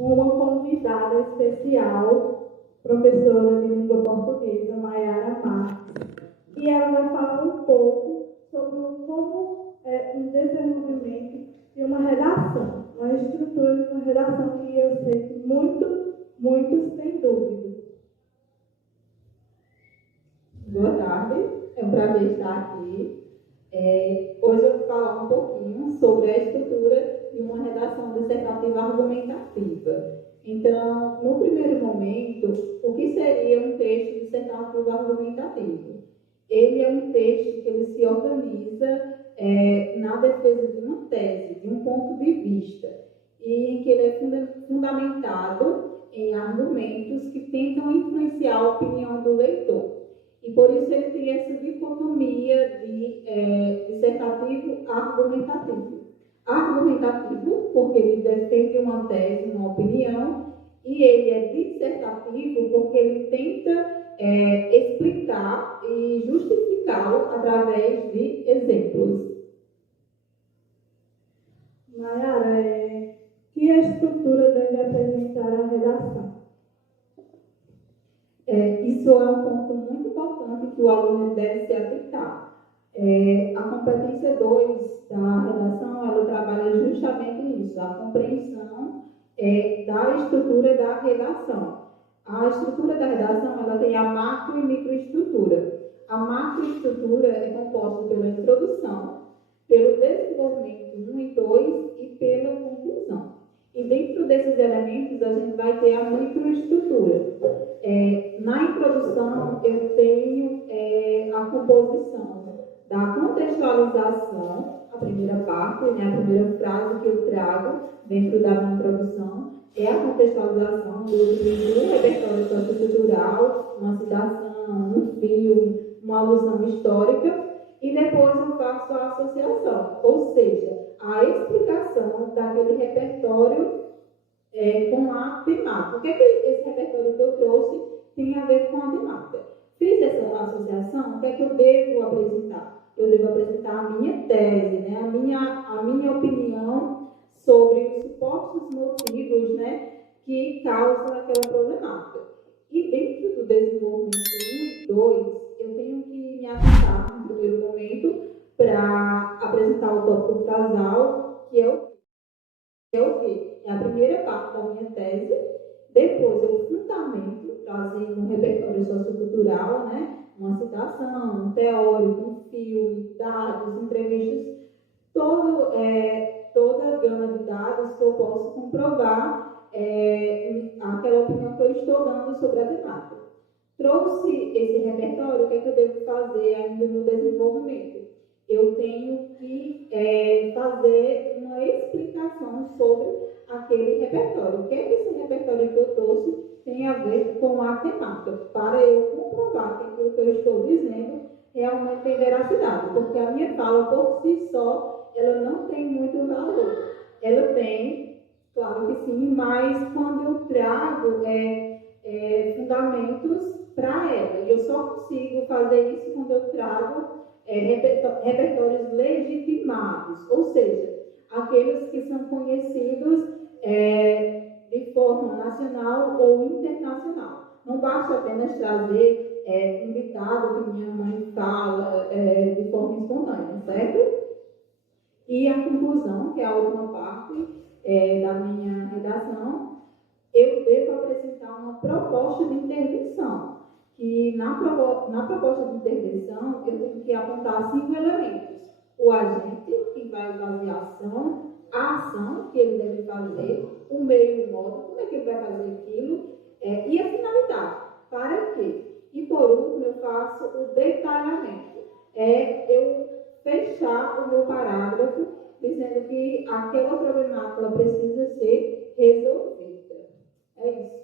uma convidada especial, professora de língua portuguesa, Maiara Marques, e ela vai falar um pouco sobre como é o desenvolvimento de uma redação, uma estrutura de uma redação que eu sei que muitos têm dúvidas. Boa tarde, é um prazer estar aqui. Hoje eu vou falar um pouquinho sobre a estrutura de uma redação dissertativa argumentativa. Então, no primeiro momento, o que seria um texto dissertativo argumentativo? Ele é um texto que ele se organiza na defesa de uma tese, de um ponto de vista, e que ele é fundamentado em argumentos que tentam influenciar a opinião do leitor. E por isso ele tem essa dicotomia de dissertativo argumentativo. Argumentativo, porque ele defende uma tese, uma opinião, e ele é dissertativo porque ele tenta explicar e justificá-lo através de exemplos. Maiara, que estrutura deve apresentar a redação? Isso é um ponto muito importante que o aluno deve se atentar. A competência 2 da redação, ela trabalha justamente isso, a compreensão da estrutura da redação. A estrutura da redação, ela tem a macro e microestrutura. A macroestrutura é composta pela introdução, pelo desenvolvimento 1 e 2 e pela conclusão. E dentro desses elementos, a gente vai ter a microestrutura. Na introdução, eu tenho a composição da contextualização, a primeira parte, né, a primeira frase que eu trago dentro da minha introdução é a contextualização do repertório sociocultural, uma citação, um filme, uma alusão histórica, e depois eu faço a associação, ou seja, a explicação daquele repertório com a temática. O que é que esse repertório que eu trouxe tem a ver com a temática? Fiz essa associação, o que é que eu devo apresentar? Eu devo apresentar a minha tese, né? a minha opinião sobre os supostos motivos, né, que causam aquela problemática. E dentro do desenvolvimento 1 e 2, eu tenho que me atentar, no primeiro momento, para apresentar o tópico frasal, que é o quê? É a primeira parte da minha tese. Depois eu fundamento, trazendo um repertório sociocultural, né? Uma citação, um teórico, um filme, dados, entrevistas, toda a gama de dados que eu posso comprovar aquela opinião que eu estou dando sobre a temática. Trouxe esse repertório, o que é que eu devo fazer ainda no desenvolvimento? Eu tenho que fazer uma explicação sobre aquele repertório. O que é que esse repertório que eu trouxe tem a ver com a temática? Para eu comprovar que aquilo que eu estou dizendo realmente tem veracidade. Porque a minha fala, por si só, ela não tem muito valor. Ela tem, claro que sim, mas quando eu trago fundamentos para ela. E eu só consigo fazer isso quando eu trago repertórios legitimados, ou seja, aqueles que são conhecidos de forma nacional ou internacional. Não basta apenas trazer um ditado que minha mãe fala de forma espontânea, certo? E a conclusão, que é a última parte da minha redação, eu devo apresentar uma proposta de intervenção. E na proposta de intervenção, eu tenho que apontar 5 elementos. O agente, que vai fazer a ação que ele deve fazer, o meio e o modo, como é que ele vai fazer aquilo, e a finalidade, para quê? E por último, eu faço o detalhamento. Eu fechar o meu parágrafo dizendo que aquela problemática ela precisa ser resolvida. É isso.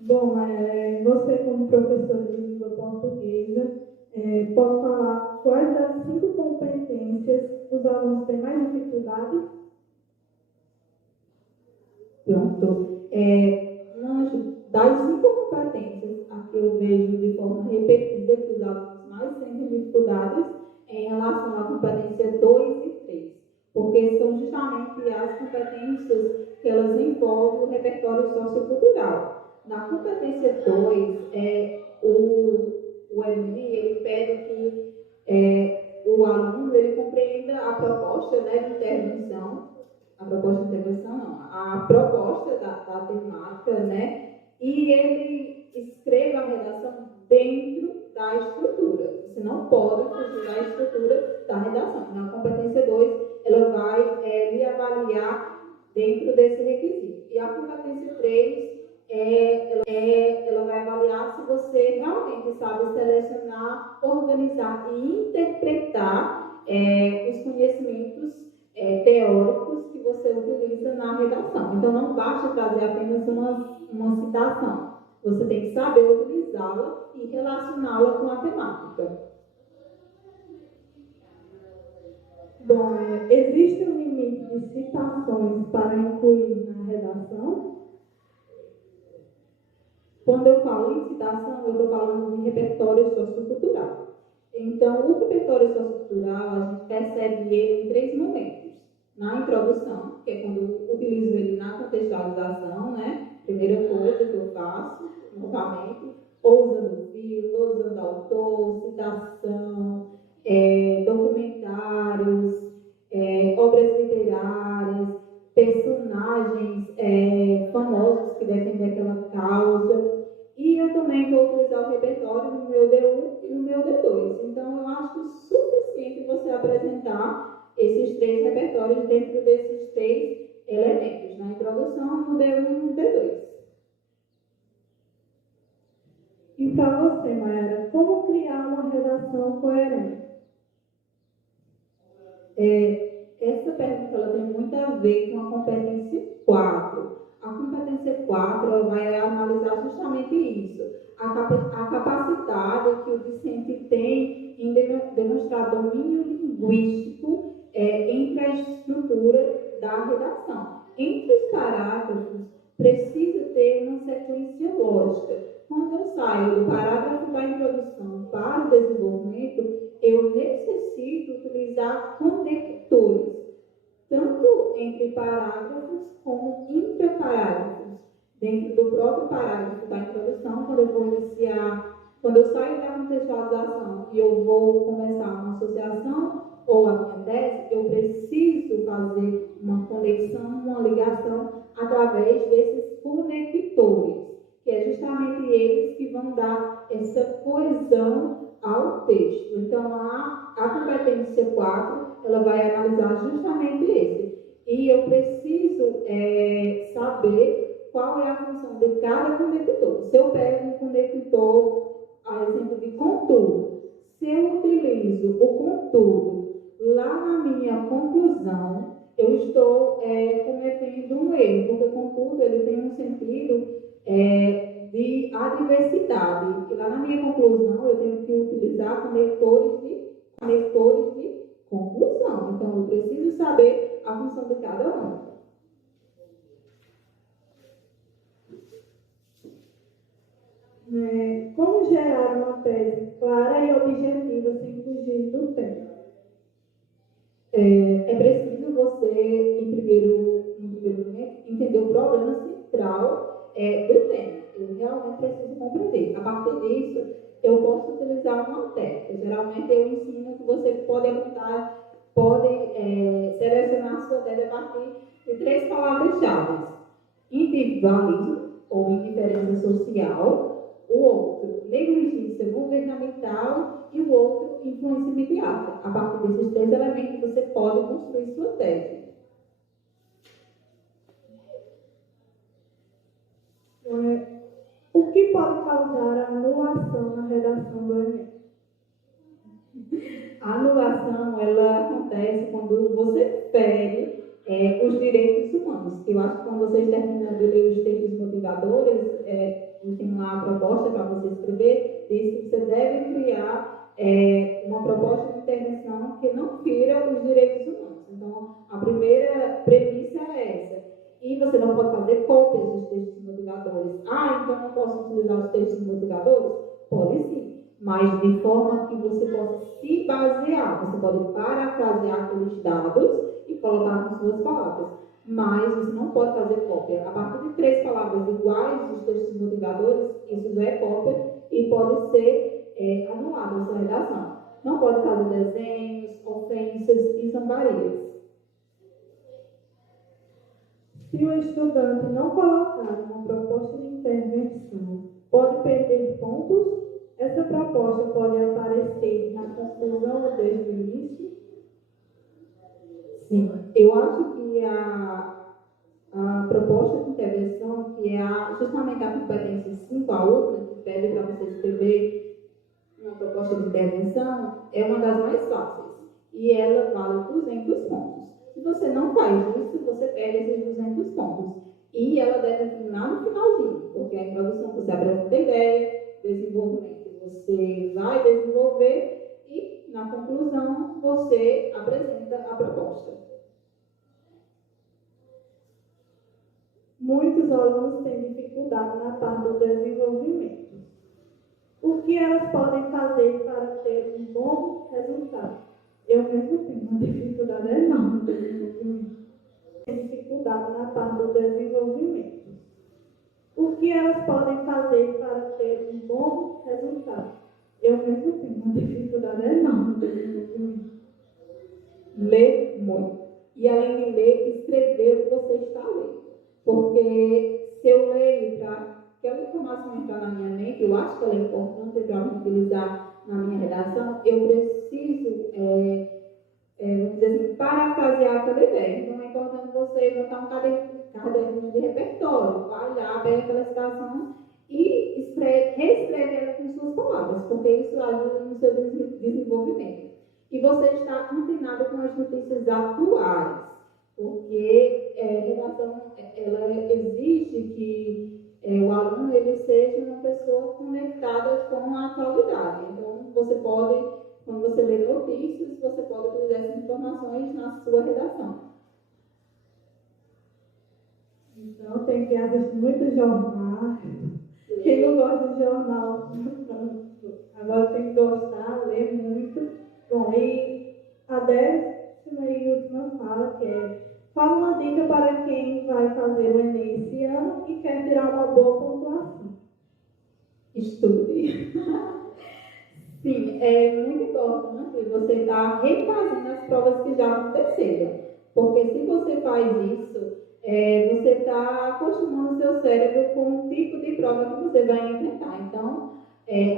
Bom, você como professora de língua portuguesa, pode falar quais das 5 competências os alunos têm mais dificuldade? Pronto. Das 5 competências, a que eu vejo de forma repetida que os alunos mais têm dificuldades é em relação à competência 2 e 3. porque são justamente as competências que elas envolvem o repertório sociocultural. Na competência 2, o Enem ele pede que o aluno ele compreenda a proposta, né, de intervenção, a proposta da temática, né, e ele escreva a redação dentro da estrutura. Você não pode fugir da estrutura da redação. Na competência 2, ela vai lhe avaliar dentro desse requisito. E a competência 3, ela vai avaliar se você realmente sabe selecionar, organizar e interpretar os conhecimentos teóricos que você utiliza na redação. Então, não basta trazer apenas uma citação. Você tem que saber utilizá-la e relacioná-la com a temática. Bom, existe um limite de citações para incluir na redação? Quando eu falo em citação, eu estou falando de repertório sociocultural. Então, o repertório sociocultural, a gente percebe ele em 3 momentos. Na introdução, que é quando eu utilizo ele na contextualização, né? Primeira coisa que eu faço, novamente, ou usando fio, ou usando autor, citação, documentários, obras literárias, personagens famosos que defendem aquela causa. E eu também vou utilizar o repertório no meu D1 e no meu D2. Então, eu acho suficiente você apresentar esses 3 repertórios dentro desses 3 elementos, na introdução, no D1 e no D2. E para você, Mayara, como criar uma redação coerente? Essa pergunta ela tem muito a ver com a competência 4. A competência 4 ela vai analisar justamente isso, a capacidade que o discente tem em demonstrar domínio linguístico entre a estrutura da redação. Entre os parágrafos, precisa ter uma sequência lógica. Quando eu saio do parágrafo da introdução para o desenvolvimento, eu necessito utilizar conectores, tanto entre parágrafos como intraparágrafos. Dentro do próprio parágrafo da introdução, quando eu saio da contextualização e eu vou começar uma associação ou a minha tese, eu preciso fazer uma conexão, uma ligação através desses conectores, que é justamente eles que vão dar essa coesão ao texto. Então, a competência 4, ela vai analisar justamente esse. E eu preciso saber qual é a função de cada conector. Se eu pego um conector, a exemplo de contudo, se eu utilizo o contudo lá na minha conclusão, eu estou cometendo um erro, porque contudo ele tem um sentido de adversidade. E lá na minha conclusão eu tenho que utilizar conectores de conclusão. Então eu preciso saber a função de cada um. Como gerar uma tese clara e objetiva sem fugir do tema? É preciso você, em primeiro momento, entender o problema central do tema. Eu realmente preciso compreender. A partir disso, eu posso utilizar uma técnica. Geralmente, eu ensino que você pode selecionar a sua tese a partir de 3 palavras-chave: individualismo ou indiferença social, o outro, negligência governamental, e o outro, influência imediata. A partir desses 3 elementos, você pode construir sua tese. O que pode causar a anulação na redação do Enem? A anulação, ela acontece quando você fere os direitos humanos. Eu acho que quando vocês terminam de ler os textos motivadores, tem lá a proposta para você escrever, diz que você deve criar uma proposta de intervenção que não fira os direitos humanos. Então, a primeira premissa é essa. E você não pode fazer cópias dos textos motivadores. Então não posso utilizar os textos motivadores? Pode sim, mas de forma que você possa se basear. Você pode parafrasear aqueles dados e colocar com suas palavras. Mas você não pode fazer cópia. A partir de 3 palavras iguais dos textos motivadores, isso já é cópia e pode ser anulada a sua redação. Não pode fazer desenhos, ofensas e zombarias. Se o estudante não colocar uma proposta de intervenção, pode perder pontos? Essa proposta pode aparecer na conclusão ou desde o início? Sim, eu acho que a proposta de intervenção, que é justamente a competência 5, a última, que pede para você escrever uma proposta de intervenção, é uma das mais fáceis. E ela vale 200 pontos. Se você não faz isso, você perde esses 200 pontos. E ela deve terminar no finalzinho, porque a introdução você apresenta a ideia, desenvolvimento você vai desenvolver e, na conclusão, você apresenta a proposta. Muitos alunos têm dificuldade na parte do desenvolvimento. O que elas podem fazer para ter um bom resultado? Eu mesmo tenho uma dificuldade enorme no desenvolvimento. Tenho dificuldade na parte do desenvolvimento. O que elas podem fazer para ter um bom resultado? Eu mesmo tenho uma dificuldade enorme no desenvolvimento. Ler muito. E além de ler, escrever o que você está lendo. Porque se eu leio para aquela informação entrar na minha mente, eu acho que ela é importante para eu utilizar na minha redação, eu preciso, vamos dizer assim, parafrasear aquela ideia. Então é importante você botar um caderninho de repertório, vai lá, pega aquela citação e reescreve ela com suas palavras, porque isso ajuda no seu desenvolvimento. E você está antenado com as notícias atuais, porque a redação ela exige que o aluno ele seja uma pessoa conectada com a atualidade. Então, você pode, quando você lê notícias, você pode utilizar essas informações na sua redação. Então, tem que assistir muito jornal. Quem não gosta de jornal, agora tem que gostar, ler muito. Bom, e a 10ª e última fala, que é: fala uma dica para quem vai fazer o Enem esse ano e quer tirar uma boa pontuação. Estude. Sim, é muito importante você estar refazendo as provas que já aconteceram. Porque se você faz isso, você está acostumando o seu cérebro com o tipo de prova que você vai enfrentar. Então,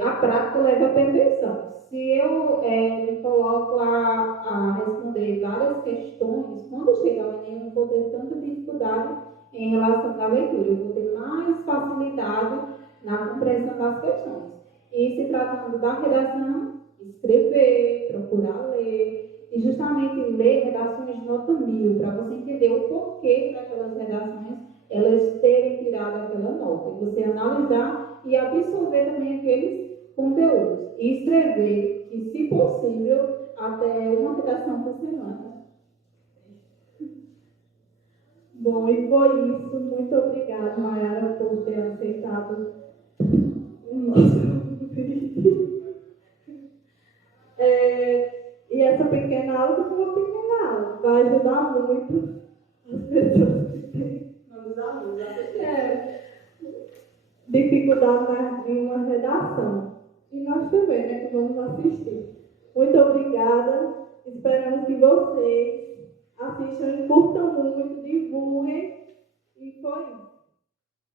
a prática leva à perfeição. Se eu me coloco a responder várias questões, quando chegar ao Enem, eu não vou ter tanta dificuldade em relação à leitura. Eu vou ter mais facilidade na compreensão das questões. E se tratando da redação, escrever, procurar ler, e justamente ler redações de nota 1000, para você entender o porquê daquelas redações elas terem tirado aquela nota. E você analisar e absorver também aqueles conteúdos. E escrever, e se possível, até uma redação por semana. Bom, e foi isso. Muito obrigada, Mayara, por ter aceitado o nosso convite. E essa pequena aula foi uma pequena aula. Vai ajudar muito as pessoas que têm dificuldade em uma redação. E nós também, né, que vamos assistir. Muito obrigada. Esperamos que vocês